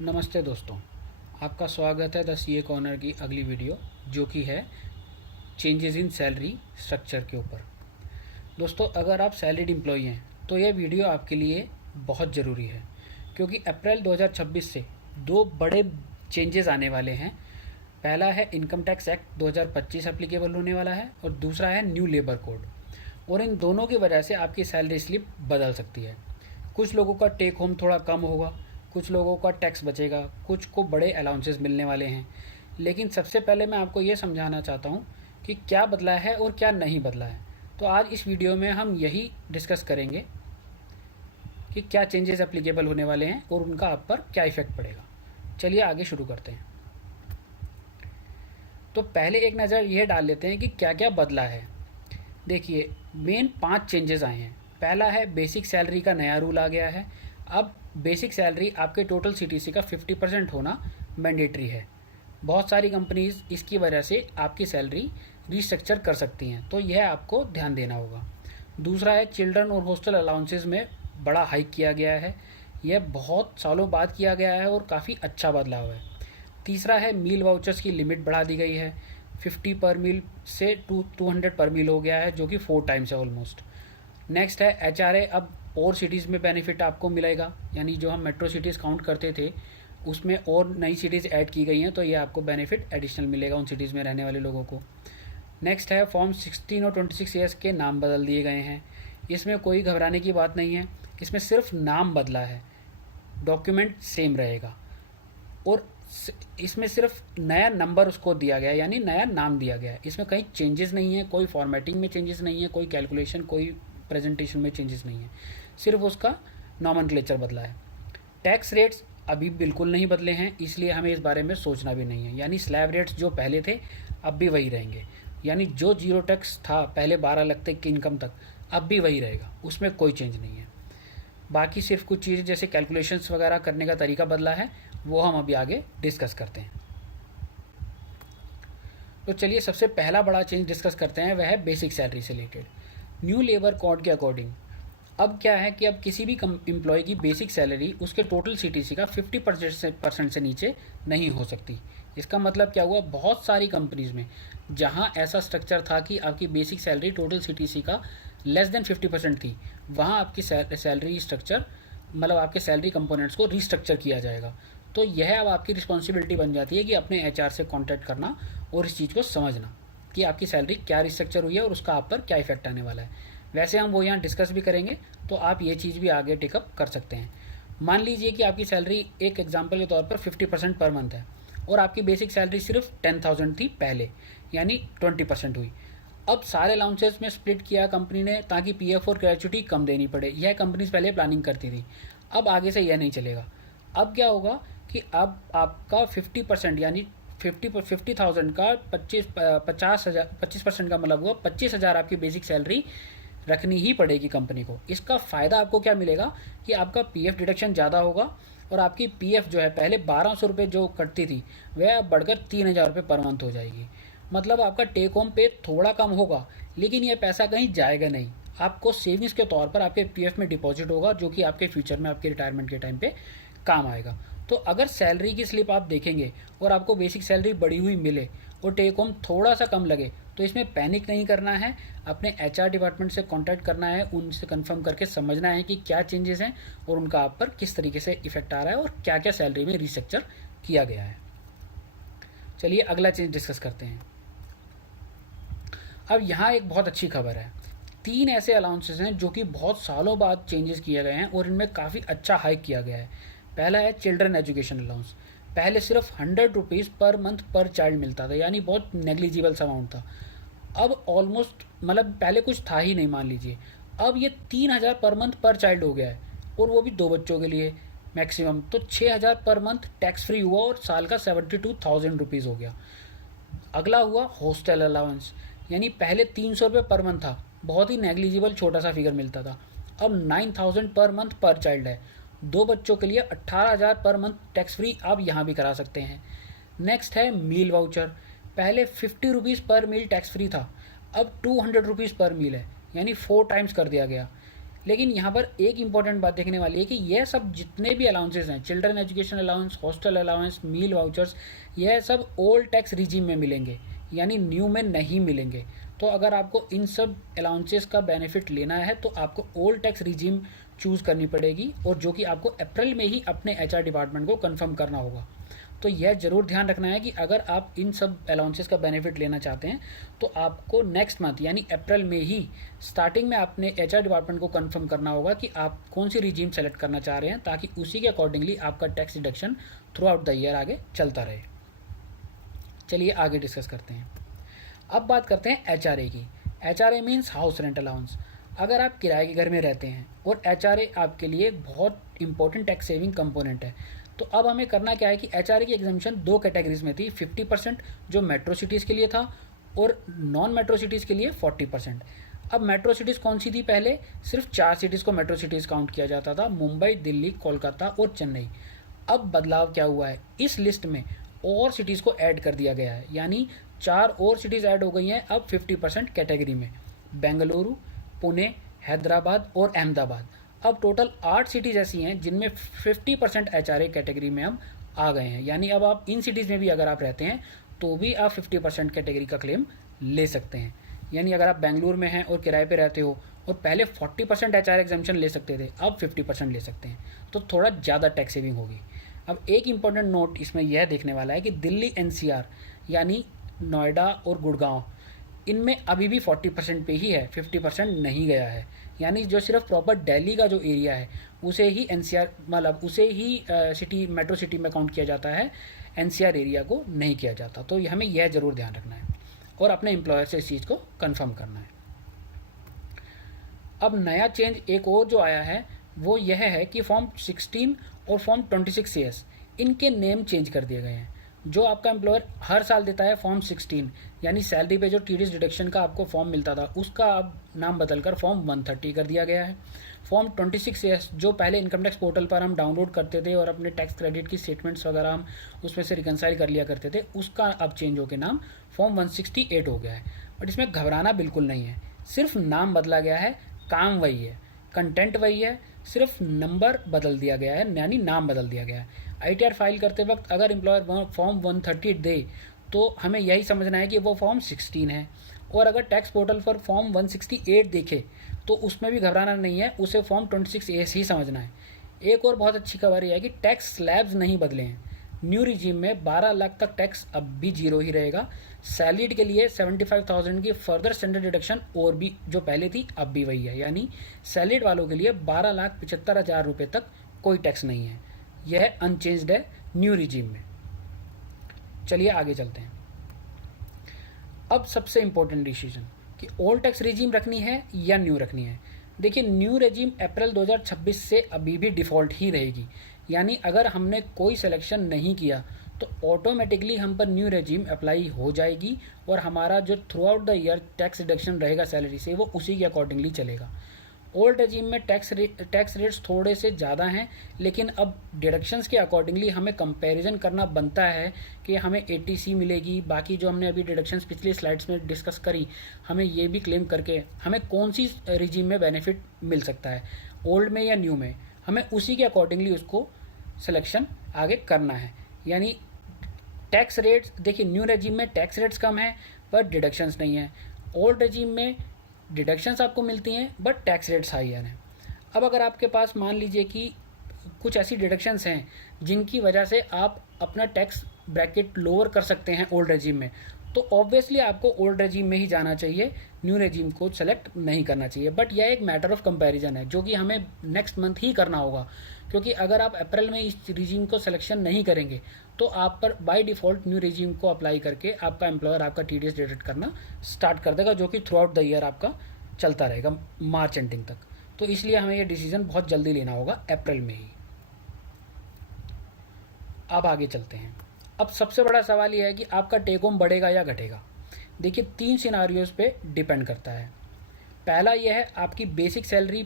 नमस्ते दोस्तों, आपका स्वागत है द सीए कॉर्नर की अगली वीडियो जो कि है चेंजेस इन सैलरी स्ट्रक्चर के ऊपर। दोस्तों, अगर आप सैलरीड एम्प्लॉई हैं तो यह वीडियो आपके लिए बहुत ज़रूरी है क्योंकि अप्रैल 2026 से दो बड़े चेंजेस आने वाले हैं। पहला है इनकम टैक्स एक्ट 2025 एप्लीकेबल होने वाला है और दूसरा है न्यू लेबर कोड, और इन दोनों की वजह से आपकी सैलरी स्लिप बदल सकती है। कुछ लोगों का टेक होम थोड़ा कम होगा, कुछ लोगों का टैक्स बचेगा, कुछ को बड़े अलाउंसेस मिलने वाले हैं। लेकिन सबसे पहले मैं आपको ये समझाना चाहता हूँ कि क्या बदला है और क्या नहीं बदला है। तो आज इस वीडियो में हम यही डिस्कस करेंगे कि क्या चेंजेस एप्लीकेबल होने वाले हैं और उनका आप पर क्या इफ़ेक्ट पड़ेगा। चलिए आगे शुरू करते हैं। तो पहले एक नज़र यह डाल लेते हैं कि क्या क्या बदला है। देखिए, मेन 5 चेंजेस आए हैं। पहला है बेसिक सैलरी का नया रूल आ गया है। अब बेसिक सैलरी आपके टोटल सीटीसी का 50% होना मैंडेटरी है। बहुत सारी कंपनीज इसकी वजह से आपकी सैलरी रिस्ट्रक्चर कर सकती हैं, तो यह आपको ध्यान देना होगा। दूसरा है चिल्ड्रन और हॉस्टल अलाउंसेस में बड़ा हाइक किया गया है। यह बहुत सालों बाद किया गया है और काफ़ी अच्छा बदलाव है। तीसरा है मील वाउचर्स की लिमिट बढ़ा दी गई है। 50 पर मील से 200 पर मील हो गया है, जो कि 4 टाइम्स है ऑलमोस्ट। नेक्स्ट है एचआरए। अब और सिटीज़ में बेनिफिट आपको मिलेगा, यानी जो हम मेट्रो सिटीज़ काउंट करते थे उसमें और नई सिटीज़ ऐड की गई हैं, तो ये आपको बेनिफिट एडिशनल मिलेगा उन सिटीज़ में रहने वाले लोगों को। नेक्स्ट है फॉर्म 16 और 26 ईयर्स के नाम बदल दिए गए हैं। इसमें कोई घबराने की बात नहीं है, इसमें सिर्फ नाम बदला है, डॉक्यूमेंट सेम रहेगा और इसमें सिर्फ नया नंबर उसको दिया गया है, यानी नया नाम दिया गया है। इसमें कहीं चेंजेस नहीं है, कोई फॉर्मेटिंग में चेंजेस नहीं है, कोई कैलकुलेशन, कोई प्रेजेंटेशन में चेंजेस नहीं है, सिर्फ उसका नॉमेनक्लेचर बदला है। टैक्स रेट्स अभी बिल्कुल नहीं बदले हैं, इसलिए हमें इस बारे में सोचना भी नहीं है। यानी स्लैब रेट्स जो पहले थे अब भी वही रहेंगे, यानी जो जीरो टैक्स था पहले 12 लाख तक की इनकम तक, अब भी वही रहेगा, उसमें कोई चेंज नहीं है। बाकी सिर्फ कुछ चीज़ें जैसे कैलकुलेशंस वगैरह करने का तरीका बदला है, वो हम अभी आगे डिस्कस करते हैं। तो चलिए सबसे पहला बड़ा चेंज डिस्कस करते हैं, वह है बेसिक सैलरी से रिलेटेड। न्यू लेबर कोड के अकॉर्डिंग अब क्या है कि अब किसी भी एम्प्लॉय की बेसिक सैलरी उसके टोटल सीटीसी का 50% से नीचे नहीं हो सकती। इसका मतलब क्या हुआ, बहुत सारी कंपनीज में जहां ऐसा स्ट्रक्चर था कि आपकी बेसिक सैलरी टोटल सीटीसी का लेस देन 50% थी, वहां आपकी सैलरी स्ट्रक्चर मतलब आपके सैलरी कंपोनेंट्स को रिस्ट्रक्चर किया जाएगा। तो यह अब आपकी रिस्पॉन्सिबिलिटी बन जाती है कि अपने एचआर से कॉन्टैक्ट करना और इस चीज़ को समझना कि आपकी सैलरी क्या रिस्ट्रक्चर हुई है और उसका आप पर क्या इफेक्ट आने वाला है। वैसे हम वो यहाँ डिस्कस भी करेंगे, तो आप ये चीज़ भी आगे टेकअप कर सकते हैं। मान लीजिए कि आपकी सैलरी एक एग्जाम्पल के तौर पर 50% पर मंथ है और आपकी बेसिक सैलरी सिर्फ 10,000 थी पहले, यानी 20% हुई। अब सारे अलाउंसेस में स्प्लिट किया कंपनी ने ताकि पीएफ और ग्रेचुटी कम देनी पड़े। यह कंपनीज पहले प्लानिंग करती थी, अब आगे से यह नहीं चलेगा। अब क्या होगा कि अब आपका 50% यानी 50,000 का 25% का मतलब हुआ 25,000 आपकी बेसिक सैलरी रखनी ही पड़ेगी कंपनी को। इसका फ़ायदा आपको क्या मिलेगा कि आपका पीएफ डिडक्शन ज़्यादा होगा और आपकी पीएफ जो है पहले 1,200 रुपये जो कटती थी वह अब बढ़कर 3,000 रुपये पर मंथ हो जाएगी। मतलब आपका टेक होम पे थोड़ा कम होगा, लेकिन यह पैसा कहीं जाएगा नहीं, आपको सेविंग्स के तौर पर आपके पीएफ में डिपॉजिट होगा, जो कि आपके फ्यूचर में आपके रिटायरमेंट के टाइम पे काम आएगा। तो अगर सैलरी की स्लिप आप देखेंगे और आपको बेसिक सैलरी बढ़ी हुई मिले और टेक होम थोड़ा सा कम लगे, तो इसमें पैनिक नहीं करना है, अपने एचआर डिपार्टमेंट से कांटेक्ट करना है, उनसे कंफर्म करके समझना है कि क्या चेंजेस हैं और उनका आप पर किस तरीके से इफेक्ट आ रहा है और क्या क्या सैलरी में रिस्ट्रक्चर किया गया है। चलिए अगला चेंज डिस्कस करते हैं। अब यहाँ एक बहुत अच्छी खबर है। 3 ऐसे अलाउंसेस हैं जो कि बहुत सालों बाद चेंजेस किए गए हैं और इनमें काफ़ी अच्छा हाइक किया गया है। पहला है चिल्ड्रन एजुकेशन अलाउंस। पहले सिर्फ 100 रुपीज़ पर मंथ पर चाइल्ड मिलता था, यानी बहुत नेग्लिजिबल सा अमाउंट था। अब ऑलमोस्ट मतलब पहले कुछ था ही नहीं मान लीजिए, अब ये 3,000 पर मंथ पर चाइल्ड हो गया है, और वो भी 2 बच्चों के लिए मैक्सिमम। तो 6,000 पर मंथ टैक्स फ्री हुआ और साल का 72,000 रुपीज़ हो गया। अगला हुआ हॉस्टल अलाउंस, यानी पहले 300 रुपये पर मंथ था, बहुत ही नेग्लिजिबल छोटा सा फिगर मिलता था। अब 9,000 पर मंथ पर चाइल्ड है, 2 बच्चों के लिए 18,000 पर मंथ टैक्स फ्री आप यहाँ भी करा सकते हैं। नेक्स्ट है मील वाउचर। पहले 50 रुपीज़ पर मील टैक्स फ्री था, अब 200 रुपीज़ पर मील है, यानी 4 टाइम्स कर दिया गया। लेकिन यहाँ पर एक इम्पॉर्टेंट बात देखने वाली है कि यह सब जितने भी अलाउंसेस हैं, children education allowance, hostel allowance, meal vouchers, यह सब ओल्ड टैक्स रिजीम में मिलेंगे, यानी न्यू में नहीं मिलेंगे। तो अगर आपको इन सब अलाउंसेस का बेनिफिट लेना है तो आपको ओल्ड टैक्स रिजीम चूज़ करनी पड़ेगी, और जो कि आपको अप्रैल में ही अपने एचआर डिपार्टमेंट को कंफर्म करना होगा। तो यह ज़रूर ध्यान रखना है कि अगर आप इन सब अलाउंसेस का बेनिफिट लेना चाहते हैं तो आपको नेक्स्ट मंथ यानी अप्रैल में ही स्टार्टिंग में अपने एचआर डिपार्टमेंट को कंफर्म करना होगा कि आप कौन सी रिजीम सेलेक्ट करना चाह रहे हैं, ताकि उसी के अकॉर्डिंगली आपका tax deduction through out the year आगे चलता रहे। चलिए आगे डिस्कस करते हैं। अब बात करते हैं एचआरए की। HRA means house rent allowance. अगर आप किराए के घर में रहते हैं और एचआरए आपके लिए एक बहुत इंपॉर्टेंट टैक्स सेविंग कंपोनेंट है, तो अब हमें करना क्या है कि एचआरए की एग्जामिशन दो कैटेगरीज में थी, 50% जो मेट्रो सिटीज़ के लिए था और नॉन मेट्रो सिटीज़ के लिए 40%। अब मेट्रो सिटीज़ कौन सी थी? पहले सिर्फ 4 सिटीज़ को मेट्रो सिटीज़ काउंट किया जाता था, मुंबई, दिल्ली, कोलकाता और चेन्नई। अब बदलाव क्या हुआ है, इस लिस्ट में और सिटीज़ को ऐड कर दिया गया है, यानी 4 और सिटीज़ ऐड हो गई हैं अब 50% कैटेगरी में, बेंगलुरु, पुणे, हैदराबाद और अहमदाबाद। अब टोटल 8 सिटीज़ ऐसी हैं जिनमें 50% एचआरए कैटेगरी में अब आ गए हैं, यानी अब आप इन सिटीज़ में भी अगर आप रहते हैं तो भी आप 50% कैटेगरी का क्लेम ले सकते हैं। यानी अगर आप बेंगलुरु में हैं और किराए पे रहते हो और पहले 40% एचआरए एग्जाम्पशन ले सकते थे, अब 50% ले सकते हैं, तो थोड़ा ज़्यादा टैक्स सेविंग होगी। अब एक इम्पॉर्टेंट नोट इसमें यह देखने वाला है कि दिल्ली एनसीआर यानी नोएडा और गुड़गांव, इनमें अभी भी 40% पे ही है, 50% नहीं गया है। यानी जो सिर्फ प्रॉपर दिल्ली का जो एरिया है उसे ही एनसीआर मतलब उसे ही सिटी मेट्रो सिटी में काउंट किया जाता है, एनसीआर एरिया को नहीं किया जाता। तो हमें यह ज़रूर ध्यान रखना है और अपने एम्प्लॉयर से इस चीज़ को कंफर्म करना है। अब नया चेंज एक और जो आया है वो यह है कि फॉर्म 16 और फॉर्म 26CS इनके नेम चेंज कर दिए गए हैं। जो आपका एम्प्लॉयर हर साल देता है फॉर्म 16 यानी सैलरी पे जो टीडीएस डिडक्शन का आपको फॉर्म मिलता था, उसका अब नाम बदलकर फॉर्म 130 कर दिया गया है। फॉर्म 26CS जो पहले इनकम टैक्स पोर्टल पर हम डाउनलोड करते थे और अपने टैक्स क्रेडिट की स्टेटमेंट्स वगैरह हम उसमें से रिकनसाइल कर लिया करते थे, उसका अब चेंज होकर नाम फॉर्म 168 हो गया है। बट इसमें घबराना बिल्कुल नहीं है, सिर्फ नाम बदला गया है, काम वही है, कंटेंट वही है, सिर्फ नंबर बदल दिया गया है, यानी नाम बदल दिया गया है। आईटीआर फाइल करते वक्त अगर एम्प्लॉयर फॉर्म 130 दे तो हमें यही समझना है कि वो फॉर्म 16 है, और अगर टैक्स पोर्टल पर फॉर्म 168 देखे तो उसमें भी घबराना नहीं है, उसे फॉर्म 26A ही समझना है। एक और बहुत अच्छी खबर यह है कि टैक्स स्लैब्स नहीं बदले हैं। न्यू रिजीम में 12 लाख तक टैक्स अब भी जीरो ही रहेगा। सैलरीड के लिए 75,000 की फर्दर स्टैंडर्ड डिडक्शन और भी जो पहले थी अब भी वही है, यानी सैलरीड वालों के लिए 12,75,000 रुपये तक कोई टैक्स नहीं है। यह अनचेंज्ड है न्यू रिजीम में। चलिए आगे चलते हैं। अब सबसे इम्पोर्टेंट डिसीजन कि ओल्ड टैक्स रिजीम रखनी है या न्यू रखनी है। देखिए, न्यू रिजीम अप्रैल 2026 से अभी भी डिफ़ॉल्ट ही रहेगी, यानी अगर हमने कोई सिलेक्शन नहीं किया तो ऑटोमेटिकली हम पर न्यू रेजिम अप्लाई हो जाएगी और हमारा जो through out the year tax reduction रहेगा सैलरी से वो उसी के अकॉर्डिंगली चलेगा। ओल्ड रेजिम में टैक्स रेट्स थोड़े से ज़्यादा हैं, लेकिन अब डिडक्शंस के अकॉर्डिंगली हमें कंपैरिजन करना बनता है कि हमें एटीसी मिलेगी, बाकी जो हमने अभी डिडक्शंस पिछली स्लाइड्स में डिस्कस करी, हमें ये भी क्लेम करके हमें कौन सी रिजीम में बेनिफिट मिल सकता है, ओल्ड में या न्यू में, हमें उसी के अकॉर्डिंगली उसको सिलेक्शन आगे करना है। यानी टैक्स रेट्स, देखिए न्यू रेजिम में टैक्स रेट्स कम है पर डिडक्शंस नहीं है, ओल्ड रेजिम में डिडक्शंस आपको मिलती हैं बट टैक्स रेट्स हायर हैं। अब अगर आपके पास मान लीजिए कि कुछ ऐसी डिडक्शंस हैं जिनकी वजह से आप अपना टैक्स ब्रैकेट लोअर कर सकते हैं ओल्ड रेजिम में, तो ऑब्वियसली आपको ओल्ड रेजिम में ही जाना चाहिए, न्यू रेजिम को सेलेक्ट नहीं करना चाहिए। बट यह एक मैटर ऑफ कंपैरिजन है जो कि हमें नेक्स्ट मंथ ही करना होगा, क्योंकि अगर आप अप्रैल में इस रिजीम को सिलेक्शन नहीं करेंगे तो आप पर बाय डिफ़ॉल्ट न्यू रिजीम को अप्लाई करके आपका एम्प्लॉयर आपका टीडीएस डिडक्ट करना स्टार्ट कर देगा, जो कि थ्रू आउट द ईयर आपका चलता रहेगा मार्च एंडिंग तक। तो इसलिए हमें यह डिसीजन बहुत जल्दी लेना होगा, अप्रैल में ही। अब आगे चलते हैं। अब सबसे बड़ा सवाल यह है कि आपका टेक होम बढ़ेगा या घटेगा। देखिए 3 सिनारियोज़ पे डिपेंड करता है। पहला यह है आपकी बेसिक सैलरी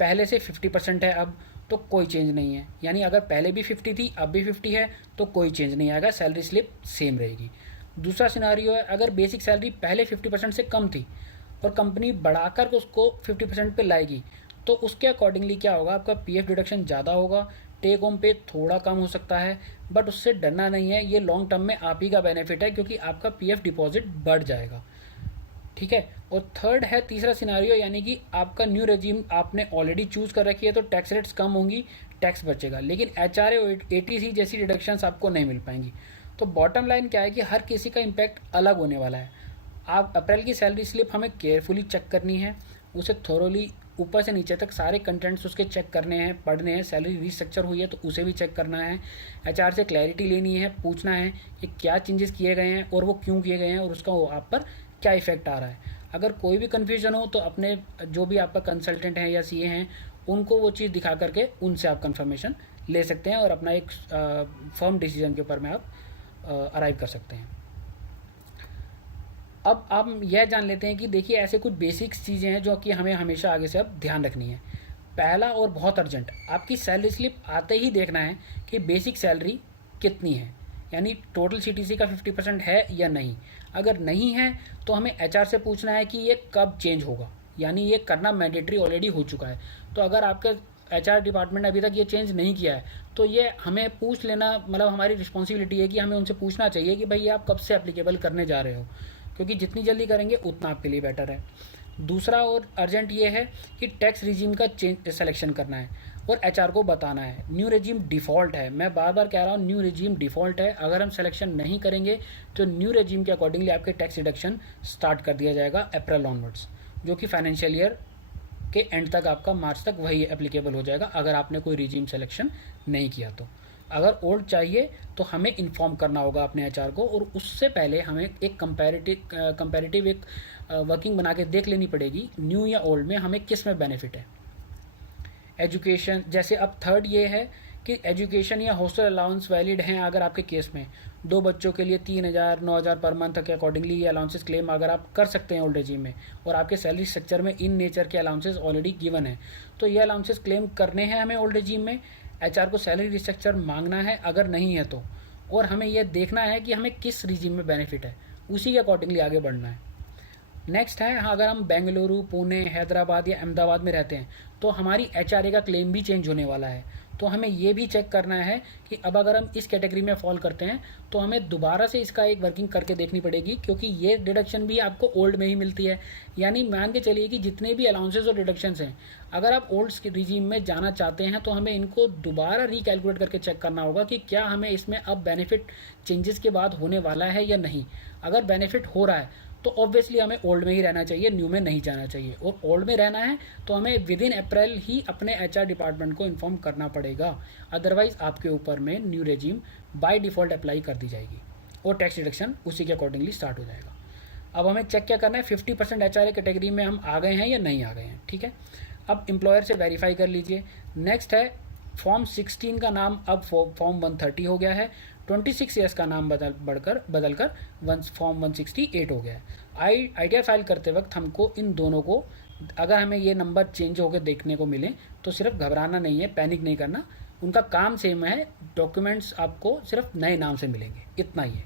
पहले से 50% है अब, तो कोई चेंज नहीं है, यानी अगर पहले भी 50 थी अब भी 50 है तो कोई चेंज नहीं आएगा, सैलरी स्लिप सेम रहेगी। दूसरा सिनारियो है अगर बेसिक सैलरी पहले 50% से कम थी और कंपनी बढ़ाकर उसको 50% पे लाएगी तो उसके अकॉर्डिंगली क्या होगा, आपका पीएफ डिडक्शन ज़्यादा होगा, टेक होम पे थोड़ा कम हो सकता है, बट उससे डरना नहीं है, ये लॉन्ग टर्म में आप ही का बेनिफिट है क्योंकि आपका पीएफ डिपॉजिट बढ़ जाएगा। ठीक है। और थर्ड है तीसरा सिनारियो, यानी कि आपका न्यू रेजिम आपने ऑलरेडी चूज़ कर रखी है तो टैक्स रेट्स कम होंगी, टैक्स बचेगा, लेकिन एचआरए और एटीसी जैसी डिडक्शंस आपको नहीं मिल पाएंगी। तो बॉटम लाइन क्या है कि हर किसी का इम्पैक्ट अलग होने वाला है। आप अप्रैल की सैलरी स्लिप हमें केयरफुली चेक करनी है, उसे थोरोली ऊपर से नीचे तक सारे कंटेंट्स उसके चेक करने हैं, पढ़ने हैं। सैलरी रीस्ट्रक्चर हुई है तो उसे भी चेक करना है, एचआर से क्लैरिटी लेनी है, पूछना है कि क्या चेंजेस किए गए हैं और वो क्यों किए गए हैं और उसका वो आप पर क्या इफेक्ट आ रहा है। अगर कोई भी कन्फ्यूजन हो तो अपने जो भी आपका कंसल्टेंट हैं या सीए हैं उनको वो चीज़ दिखा करके उनसे आप कंफर्मेशन ले सकते हैं और अपना एक फर्म डिसीजन के ऊपर में आप अराइव कर सकते हैं। अब हम यह जान लेते हैं कि देखिए ऐसे कुछ बेसिक्स चीज़ें हैं जो कि हमें हमेशा आगे से अब ध्यान रखनी है। पहला और बहुत अर्जेंट, आपकी सैलरी स्लिप आते ही देखना है कि बेसिक सैलरी कितनी है, यानी टोटल सीटीसी का 50% है या नहीं। अगर नहीं है तो हमें एचआर से पूछना है कि ये कब चेंज होगा, यानी ये करना मैंडेटरी ऑलरेडी हो चुका है। तो अगर आपके एचआर डिपार्टमेंट ने अभी तक ये चेंज नहीं किया है तो ये हमें पूछ लेना, मतलब हमारी रिस्पॉन्सिबिलिटी है कि हमें उनसे पूछना चाहिए कि भाई ये आप कब से एप्लीकेबल करने जा रहे हो, क्योंकि जितनी जल्दी करेंगे उतना आपके लिए बेटर है। दूसरा और अर्जेंट ये है कि टैक्स रिजीम का चेंज सिलेक्शन करना है और एचआर को बताना है। न्यू रिजीम डिफ़ॉल्ट है, मैं बार बार कह रहा हूँ न्यू रिजीम डिफ़ॉल्ट है। अगर हम सिलेक्शन नहीं करेंगे तो न्यू रिजीम के अकॉर्डिंगली आपके टैक्स रिडक्शन स्टार्ट कर दिया जाएगा अप्रैल ऑनवर्ड्स, जो कि फाइनेंशियल ईयर के एंड तक आपका मार्च तक वही एप्लीकेबल हो जाएगा अगर आपने कोई रिजीम सिलेक्शन नहीं किया तो। अगर ओल्ड चाहिए तो हमें इन्फॉर्म करना होगा अपने एचआर को, और उससे पहले हमें एक कंपैरेटिव एक वर्किंग बना के देख लेनी पड़ेगी न्यू या ओल्ड में हमें किस में बेनिफिट है। एजुकेशन, जैसे अब थर्ड ये है कि एजुकेशन या हॉस्टल अलाउंस वैलिड हैं अगर आपके केस में 2 बच्चों के लिए 3,000 9,000 पर मंथ के अकॉर्डिंगली ये अलाउंसेस क्लेम अगर आप कर सकते हैं ओल्ड रेजिम में, और आपके सैलरी स्ट्रक्चर में इन नेचर के अलाउंसेस ऑलरेडी गिवन है, तो ये अलाउंसेस क्लेम करने हैं हमें ओल्ड रेजिम में। एचआर को सैलरी रिस्ट्रक्चर मांगना है अगर नहीं है तो, और हमें यह देखना है कि हमें किस रिजीम में बेनिफिट है, उसी के अकॉर्डिंगली आगे बढ़ना है। नेक्स्ट है, हाँ, अगर हम बेंगलुरु, पुणे, हैदराबाद या अहमदाबाद में रहते हैं तो हमारी एचआरए का क्लेम भी चेंज होने वाला है। तो हमें ये भी चेक करना है कि अब अगर हम इस कैटेगरी में फॉल करते हैं तो हमें दोबारा से इसका एक वर्किंग करके देखनी पड़ेगी, क्योंकि ये डिडक्शन भी आपको ओल्ड में ही मिलती है। यानी मान के चलिए कि जितने भी अलाउंसेस और डिडक्शंस हैं, अगर आप ओल्ड रिजीम में जाना चाहते हैं तो हमें इनको दोबारा रिकैलकुलेट करके चेक करना होगा कि क्या हमें इसमें अब बेनिफिट चेंजेस के बाद होने वाला है या नहीं। अगर बेनिफिट हो रहा है तो ऑब्वियसली हमें ओल्ड में ही रहना चाहिए, न्यू में नहीं जाना चाहिए। और ओल्ड में रहना है तो हमें विद इन अप्रैल ही अपने एचआर डिपार्टमेंट को इन्फॉर्म करना पड़ेगा, अदरवाइज आपके ऊपर में new regime by default apply कर दी जाएगी और टैक्स डिडक्शन उसी के अकॉर्डिंगली स्टार्ट हो जाएगा। अब हमें चेक क्या करना है, 50% एचआरए कैटेगरी में हम आ गए हैं या नहीं आ गए हैं। ठीक है, अब एम्प्लॉयर से वेरीफाई कर लीजिए। नेक्स्ट है, फॉर्म 16 का नाम अब फॉर्म 130 हो गया है, 26 ईयर्स का नाम बदलकर फॉर्म 168 हो गया है। आईटीआर फाइल करते वक्त हमको इन दोनों को, अगर हमें ये नंबर चेंज होकर देखने को मिले तो सिर्फ घबराना नहीं है, पैनिक नहीं करना, उनका काम सेम है, डॉक्यूमेंट्स आपको सिर्फ नए नाम से मिलेंगे, इतना ही है।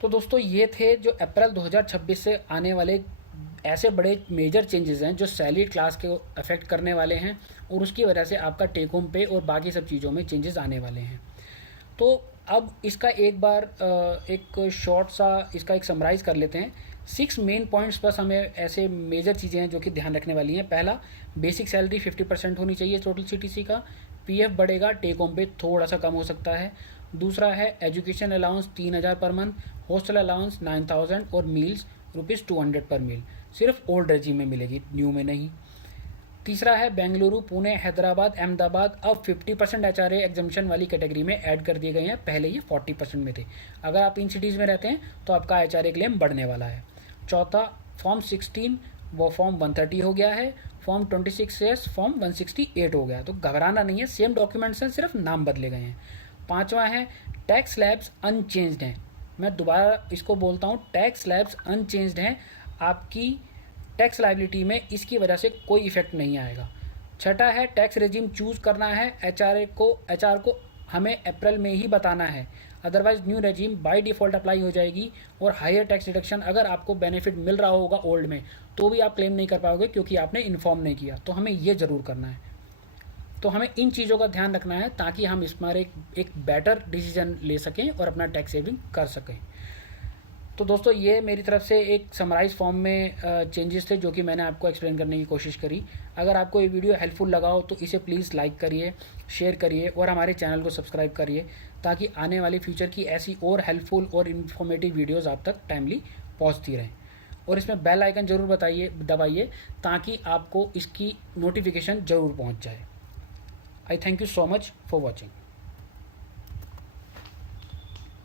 तो दोस्तों ये थे जो अप्रैल 2026 से आने वाले ऐसे बड़े मेजर चेंजेस हैं जो सैलरी क्लास के अफेक्ट करने वाले हैं, और उसकी वजह से आपका टेक होम पे और बाकी सब चीज़ों में चेंजेस आने वाले हैं। तो अब इसका एक बार एक शॉर्ट सा इसका एक समराइज़ कर लेते हैं। 6 मेन पॉइंट्स बस हमें ऐसे मेजर चीज़ें हैं जो कि ध्यान रखने वाली हैं। पहला, बेसिक सैलरी 50% होनी चाहिए टोटल सीटीसी का। पीएफ बढ़ेगा, टेक होम पे थोड़ा सा कम हो सकता है। दूसरा है education allowance 3,000 per month, hostel allowance 9,000 और मील्स ₹200 पर मील, सिर्फ ओल्ड रेजिम में मिलेगी, न्यू में नहीं। तीसरा है, बेंगलुरु, पुणे, हैदराबाद, अहमदाबाद अब 50% एचआरए एग्जम्पशन वाली कैटेगरी में ऐड कर दिए गए हैं, पहले ये 40% में थे। अगर आप इन सिटीज़ में रहते हैं तो आपका एचआरए क्लेम बढ़ने वाला है। चौथा, फॉर्म 16 वो फॉर्म 130 हो गया है, फॉर्म 26 फॉर्म 168 हो गया। तो घबराना नहीं है, सेम डॉक्यूमेंट्स हैं, सिर्फ नाम बदले गए हैं। पाँचवा है, टैक्स स्लैब्स अनचेंज्ड हैं। मैं दोबारा इसको बोलता हूँ, टैक्स स्लैब्स अनचेंज्ड हैं, आपकी टैक्स लायबिलिटी में इसकी वजह से कोई इफेक्ट नहीं आएगा। छठा है, टैक्स रेजिम चूज़ करना है, एचआर को हमें अप्रैल में ही बताना है। Otherwise new regime by default apply हो जाएगी और हायर टैक्स डिडक्शन अगर आपको बेनिफिट मिल रहा होगा ओल्ड में तो भी आप क्लेम नहीं कर पाओगे क्योंकि आपने इन्फॉर्म नहीं किया। तो हमें ये ज़रूर करना है। तो हमें इन चीज़ों का ध्यान रखना है ताकि हम इस पर एक बेटर डिसीजन ले सकें और अपना टैक्स सेविंग कर सकें। तो दोस्तों ये मेरी तरफ से एक समराइज फॉर्म में चेंजेस थे जो कि मैंने आपको एक्सप्लेन करने की कोशिश करी। अगर आपको ये वीडियो हेल्पफुल लगा हो तो इसे प्लीज़ लाइक करिए, शेयर करिए और हमारे चैनल को सब्सक्राइब करिए ताकि आने वाली फ्यूचर की ऐसी और हेल्पफुल और इन्फॉर्मेटिव वीडियोज़ आप तक टाइमली पहुँचती रहें। और इसमें बेल आइकन ज़रूर दबाइए ताकि आपको इसकी नोटिफिकेशन ज़रूर पहुँच जाए। आई thank you so much for watching.